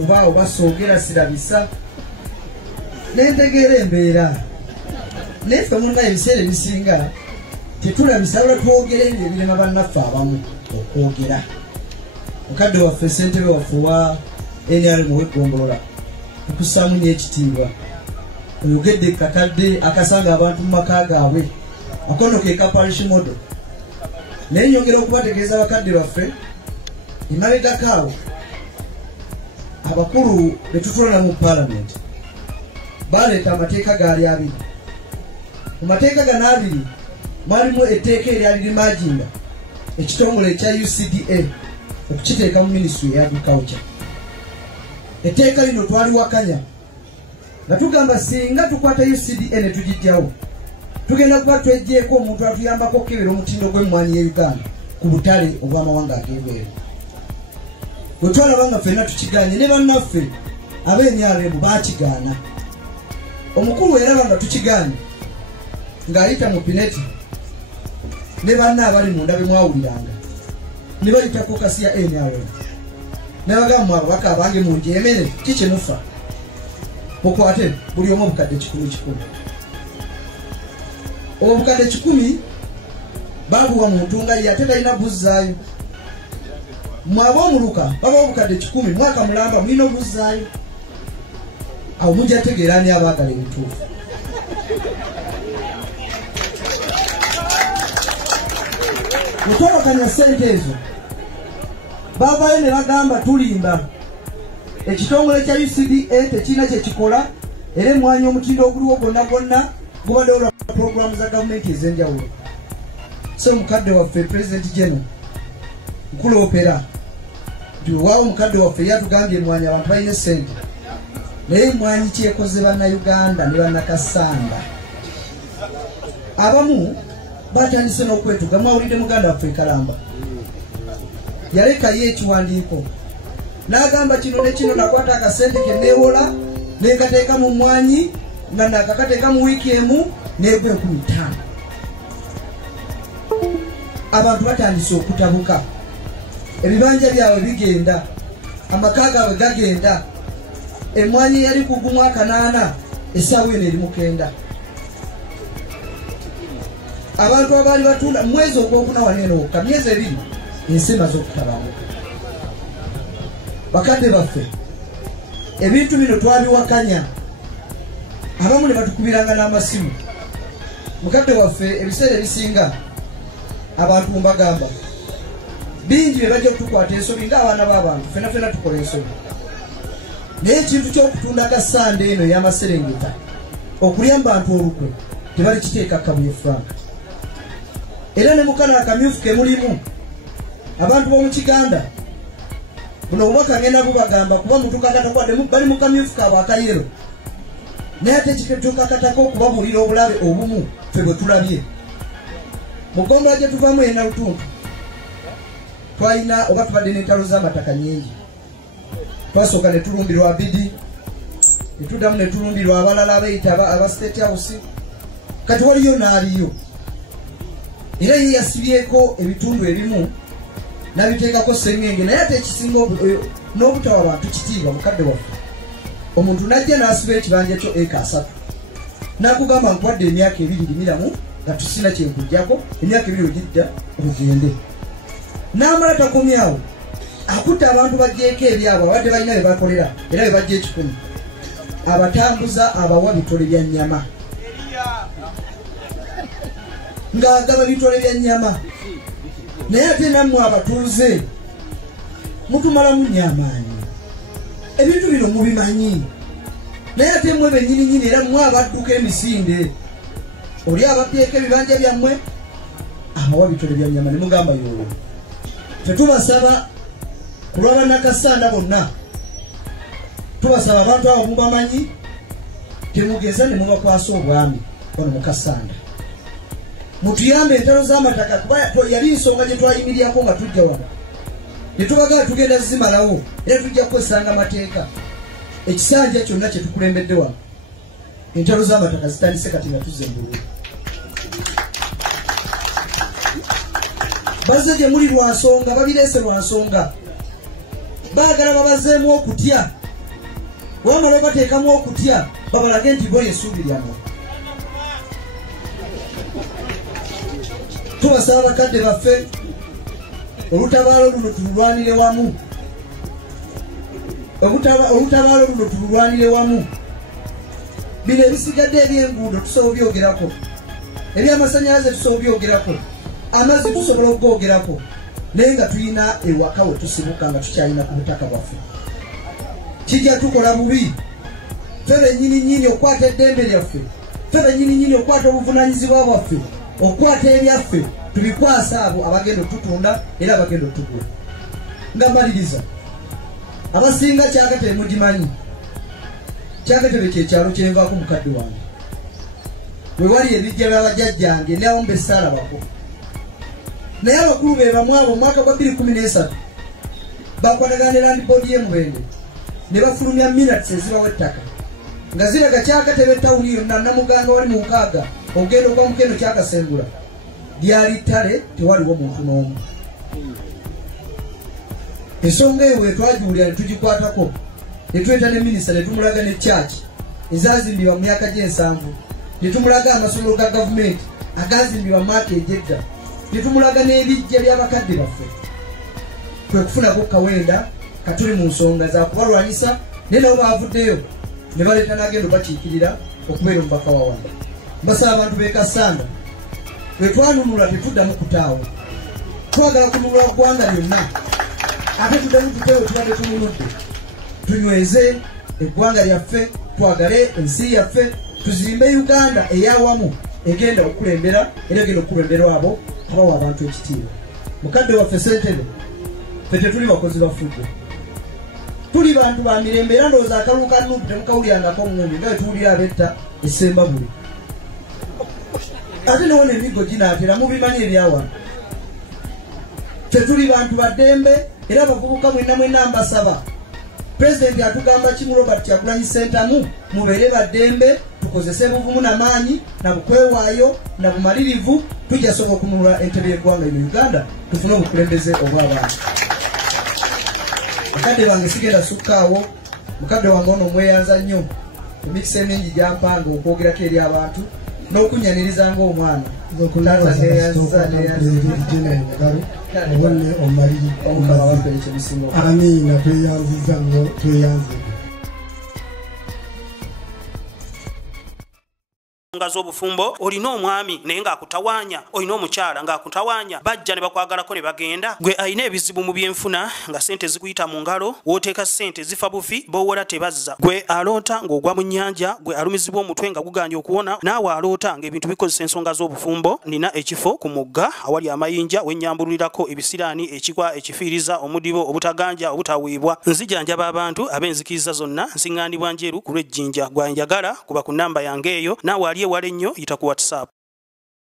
Ubao basogera sirabisa nentegera embeera nefe munna ebiseera ebisinga tetulabisa twogere ebirema bannaffe abamu okwogera mukadde waffe ssentebe waffe wa NRM w'eggongolola tukussaamu nnyo ekitiibwa oyogedde kakadde akasanga abantu mu maka gaabwe akono ke ka parish model naye nyongera okubategeeza bakadde baffe emabegakaawo abakulu betutulana mu parliament baleeta amateeka gaali abiri mu mateeka gano abiri mwalimu etteeka eryali limajinga ekitongole ekya UCDA okukiteeka mu ministry ya agriculture. Etteeka lino twaliwakanya nga tugamba singa tukwata UCDA ne tugijjawo tugenda kuba twejjeeko omuntu atuyambako okukebera omutindo gw'emmwanyi y'e Uganda ku butale obw'amawanga ag'ebweru. Bwe twalaba nga ffenna tukiganye ne bannaffe ab'enyalemu baakigaana. Omukulu eraba nga tukiganye ng'ayita mu pineti ne banna abali munda be mwawuliranga ne bayitako kasi ya NRM ne bagamba mu ababaka abange munjeemere kiki mufa mukwate buli omu obukadde 100 obukadde 10 babuwa muntu nga ye ate talina buzzaayo. Mwaba omuluka baba obukadde 10 mwaka mulamba mulina obuzzaayo awo mujja tegeera ani abaagala ebituufu. Mutwalakanya ssente ezo baavayo ne bagamba tulimba ekitongole kya UCDA tekirina kye kikola era emmwanyi omutindo oguliwo gwonna gwonna gubadde olwa puroguramu za gavumenti ez'enjawulo. So mukadde waffe President General nkuloopera waawo omukadde waffe yatugambye emmwanyi abantu balina essente naye emmwanyi kyekoze bannayuganda ne bannakasanda abamu batandise n'okwetuga. Mwawulidde muganda waffe Kalamba yalekayo ekiwandiiko n'agamba kino ne kino nakwata akasente ke neewola nenkateeka mu mmwanyi nga nakakateeka mu wiiki emu n'egwa 15. Abantu batandise okutabuka, ebibanja byabwe bigenda, amaka gaabwe gagenda. Emmwanyi yali ku gumu 8 essaawa eno eri 9. Abantu abaali batunda mwezi ogwokuna waneeno wokka myezi 2 ensi emaze okutabamu. Bakadde baffe ebintu bino twabiwakanya abamu ne batukubiranga n'amasimu. Mukadde waffe ebiseera ebisinga abantu mbagamba bingi bye bajja okutukwata ensobi ng'abaana b'abantu ffenna ffenna tukola ensobi naye ekintu ky'okutunda kasande eno ey'amaserengeta okulya bantu olukwe tebali kiteeka kabuye franka era ne mukana akamyufu ke mulimu abantu b'omu Kiganda buno obubaka ngenda bubagamba kuba mutukanda takwadde bali mu kamyufu kaabwe akayero naye ate kitetukakatako okubabuulira obulabe obumu ffe bwe tulabye. Mugomba gye tuvamu ena lutuntu twalina oba tubadde n'entalo z'amataka nyingi. Twasooka ne tulumbirwa Abidi ne tuddamu ne tulumbirwa abalala abayita aba State House. Kati waliyo n'aliyo era ye yasibyeko ebitundu ebimu n'abiteekako sengenge naye ate ekisinga n'obutawa bantu kitiibwa. Mukadde waffe omuntu n'ajja n'asiba ekibanja kyo eka 3 n'akugamba nkwadde emyaka 2 limiramu nga tusina kyenkujjako emyaka 2 ogidda ogende n'amala takomyawo akutta abantu bajjeeko ebyabwe abadde balina bye bakolera era bye bajja 10 abatambuza abawa bitole bya nnyama ng'agaba bitole bya nnyama naye ate nammwe abatuuze mutumalamu nnyo amaanyi. Ebintu bino mubimanyi naye ate mmwe bennyininyini era mmwe abadduka emisinde oli abapyeko ebibanja byammwe abawa bitole bya nnyama ne mugamba yoolo. Tetubasaba kulwa bannakasanda bonna, tubasaba abantu abo mubamanyi temugeza ne mubakwasa obwami bano mu Kasanda. Mutuyambe entalo z'amataka kuba yali nsonga gye twayimiryako nga tujja wano ne tubagala tugenda zimalawo era tujja kukozesanga amateeka. Ekisanja kyonna kye tukulembedde wano entalo z'amataka zitandise kati nga tuzze mbulu. Bazze gye muli lwa nsonga babireese lwa nsonga baagala babazeemu okutya wamala obateekamu okutya babalage nti bo yesuubi lyammwe. Tubasaba bakadde baffe olutabaalo luno tululwanire wamu. Olutabaalo luno tululwanire wamu. Bino ebisigadde eby'enguudo tusobola obyogerako, eby'amasannyalaze tusobola obyogerako, amazzi tusobola okwogerako, naye nga tulina ewaka we tusibuka nga tukyalina ku butaka bwaffe. Kijja tukola bubi ffe bennyini okwata eddembe lyaffe, ffe bennyini okwata obuvunaanyizibwa bwaffe, okwata ebyaffe tubikwasa abo abagenda otutunda era abagenda otugula. Nga maliriza, abasinga Kyakatebe mugimanyi. Kyakatebe kyekyalo kyenvaako mukadde wange, we wali ebijja by'abajjajjange ne awombe saalabako. Naye abakulu be bamu abo omwaka gwa 2013 bakwatagana ne Land Board y'e Mubende ne bafulumya minutes ezibawa ettaka nga ziraga Kyakatebe tawuni yonna Namuganga wali mu nkaaga ogenda okuva mu Keno Kyakasengula lyali ttale, tewaliwo muntu n'omu. Ensonga eyo wetwagiwulira ne tugikwatako ne tweta ne minisita ne tumulaga ne kyaki ezaazimbibwa mu myaka gye7, ne tumulaga amasomero ga gavumenti agaazimbibwa mu myaka egy'edda, ne tumulaga n'ebijja by'abakadde baffe. Kwe kufunako kawenda katuli mu nsonga za kubalwanyisa, naye nabo baavuddeyo ne baleeta n'agenda bakiikirira okubeera omubaka wa wano. Mbasaba abantu b'e Kasanda bwe twanunula tetuddamu kutaawo, twagala kununula ggwanga lyonna, ate tuddamu tuteewe tubadde tununudde. Tunyweze eggwanga lyaffe, twagale ensi yaffe, tuzimbe Uganda ey'awamu egenda okukulembera era egenda okukulembera abo abawa abantu ekitiibwa. Mukadde waffe Ssentebe, ffe tetuli bakozi bafujjo, tuli bantu ba mirembe era ndowooza akalulu ka Nuupu temukawulyangako ng'ombi nga bwe tuwulira abetta essemba buli. Ate newona emiggo ginaatera mubimanyi ebyawano. Ffe tuli bantu baddembe era abavubuka mwenna mbasaba, Pulezidenti atugamba kimu Robert Kyagulanyi Ssentamu, mubeere baddembe, tukozese buvumu n'amaanyi na bukwewaayo na bumalirivu, tujja sobola okununula entebe y'eggwanga eno Uganda, tufune obukulembeze obw'abantu. Mukadde wange sigenda sukkaawo, mukadde wange ono mweyanza nnyo, emikisa emingi gyampanga okwogerako eri abantu n'okunyaniriza ng'omwana. Amina, tweyanziza nnyo, tweyanze. Z'obufumbo olina omwami naye ng'akutawaanya, olina omukyala ng'akutawaanya, bajja ne bakwagalako ne bagenda. Gwe alina ebizibu mu byenfuna nga ssente zikuyita mu ngalo, w'oteeka ssente zifa bufi, b'owola tebazza. Gwe aloota ng'ogwa mu nnyanja, gwe alumizibwa omutwe nga guganja okuwona, naawe aloota ng'ebintu bikozesa ensonga z'obufumbo. Nina ekifo ku mugga awali amayinja wennyambulirako ebisiraani, ekikwa, ekifiiriza, omudibo, obutaganja, obutaweebwa. Nzijanjaba abantu ab'enzikiriza zonna, nsiŋŋaanibwa njeru ku lw'ejjinja. Gwanjagala kuba ku nnamba yange eyo, naawe ali ewala ennyo yita ku WhatsApp.